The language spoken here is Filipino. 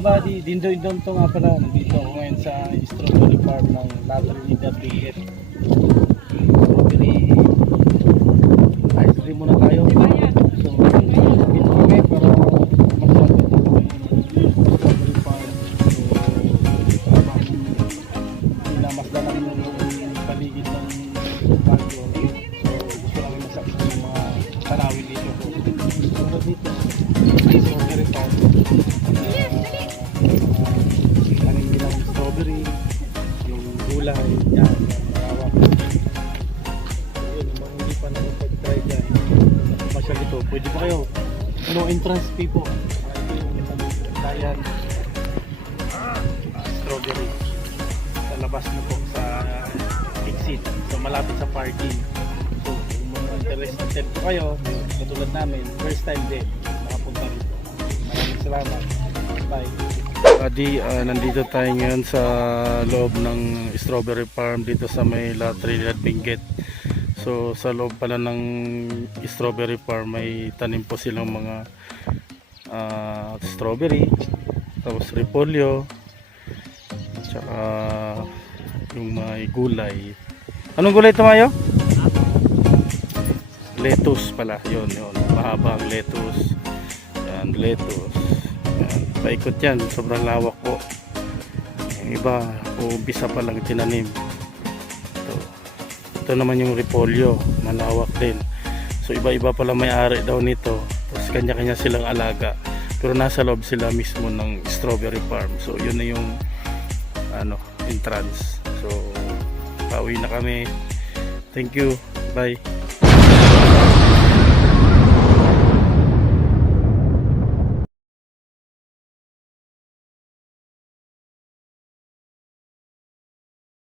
mga buddy, Dindoy Don to nga pala. Nandito ako ngayon sa strawberry farm ng La Trinidad Benguet. Strawberry ice cream muna tayo. So, dito kami para masyado itong strawberry farm. So, pinamasdan namin yung paligid ng bagyo. So, gusto namin masaksyon yung mga tanawin dito. So, dito, strawberry farm. Kanin nilang strawberry, yung gulay, yan, marawak. Yun, yung mga hindi pa nakapag-try dyan, masyal ito, pwede pa kayo. No entrance fee po. Ito yung dayan strawberry sa labas na po sa exit, so malapit sa parking. So kung mga interested po kayo, katulad namin, first time din nakapunta rito. Maraming salamat. Bye. Adi, nandito tayo ngayon sa loob ng strawberry farm dito sa may La Trinidad Benguet. So sa loob pala ng strawberry farm may tanim po silang mga strawberry, tapos repolyo, tsaka yung mga gulay. Anong gulay ito, Mayo? Lettuce pala, yun. Mahaba ang lettuce. Yan, lettuce. Yan, paikot yan, sobrang lawak po. Yung iba, umpisa pa lang tinanim. Ito naman yung repolyo, malawak din. So iba-iba pala may-ari daw nito. Tapos kanya-kanya silang alaga. Pero nasa loob sila mismo ng strawberry farm. So yun na yung entrance. So pauwi na kami. Thank you. Bye.